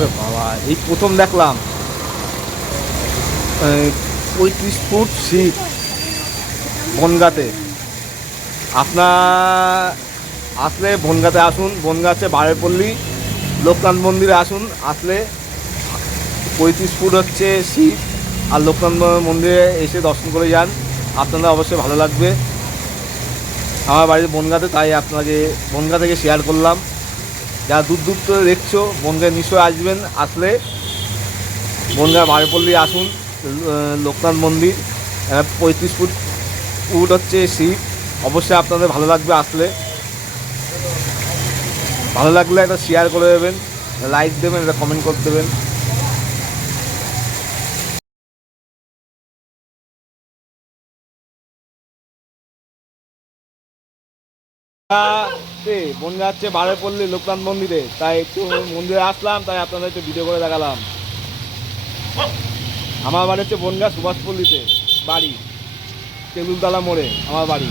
ওরে বাবা, এই প্রথম দেখলাম 35 ফুট শিপ বনগাঁতে। আপনার আসলে বনগাঁতে আসুন, বনগাঁ হচ্ছে বারেপল্লী লোকনাথ মন্দিরে আসুন। আসলে 35 ফুট হচ্ছে শিব, আর লোকনাথ মন্দিরে এসে দর্শন করে যান, আপনাদের অবশ্যই ভালো লাগবে। আমার বাড়িতে বনগাঁতে, তাই আপনাকে বনগাঁ থেকে শেয়ার করলাম। যারা দূর দূর থেকে দেখছো, বনগাঁ নিশ্চয়ই আসবেন। আসলে বনগাঁ বারেপল্লী আসুন, লোকনাথ মন্দির 35 ফুট হচ্ছে শিব। অবশ্যই আপনাদের ভালো লাগবে। আসলে ভালো লাগলে একটা শেয়ার করে দেবেন, লাইক দেবেন, একটা কমেন্ট করে দেবেন। বনগাঁ হচ্ছে বারেপল্লী লোকনাথ মন্দিরে, তাই একটু মন্দিরে আসলাম, তাই আপনাদের একটু ভিডিও করে দেখালাম। আমার বাড়ি হচ্ছে বনগাঁ সুভাষপল্লীতে বাড়ি, তেঁতুলতলা মোড়ে আমার বাড়ি।